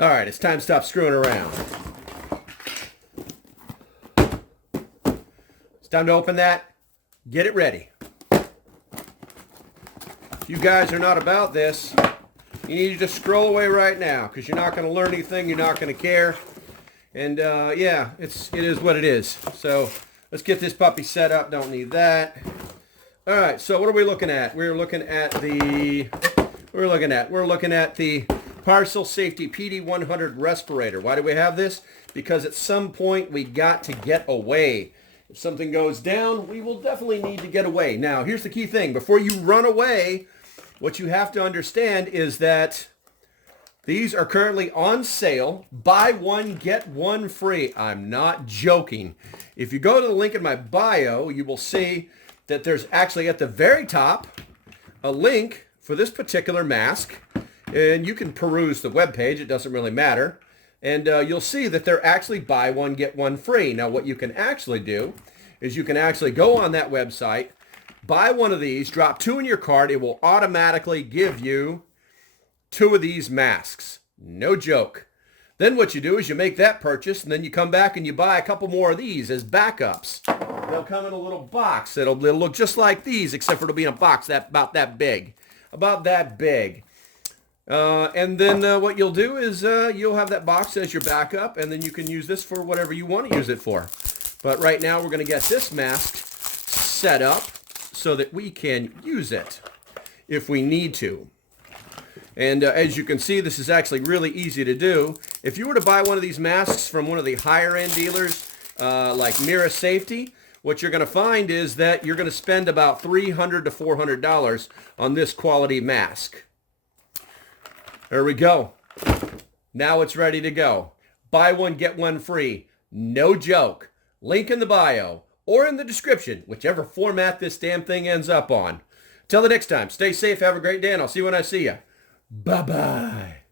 All right, it's time to stop screwing around. It's time to open that. Get it ready. If you guys are not about this, you need to just scroll away right now because you're not going to learn anything. You're not going to care. And yeah, it is what it is. So let's get this puppy set up. Don't need that. All right. So what are we looking at? We're looking at the Parcel Safety PD100 respirator. Why do we have this? Because at some point we got to get away. If something goes down, we will definitely need to get away. Now, here's the key thing. Before you run away, what you have to understand is that these are currently on sale. Buy one, get one free. I'm not joking. If you go to the link in my bio, you will see that there's actually at the very top a link for this particular mask. And you can peruse the webpage. It doesn't really matter. And you'll see that they're actually buy one, get one free. Now, what you can actually do is you can actually go on that website, buy one of these, drop 2 in your cart. It will automatically give you 2 of these masks. No joke. Then what you do is you make that purchase, and then you come back and you buy a couple more of these as backups. They'll come in a little box. It'll look just like these, except for it'll be in a box about that big. About that big. And then what you'll do is you'll have that box as your backup, and then you can use this for whatever you want to use it for. But right now we're going to get this mask set up so that we can use it if we need to. And as you can see, this is actually really easy to do. If you were to buy one of these masks from one of the higher-end dealers like Mira Safety, what you're going to find is that you're going to spend about $300 to $400 on this quality mask. There we go. Now it's ready to go. Buy one, get one free. No joke. Link in the bio or in the description, whichever format this damn thing ends up on. Till the next time, stay safe, have a great day, and I'll see you when I see you. Bye-bye.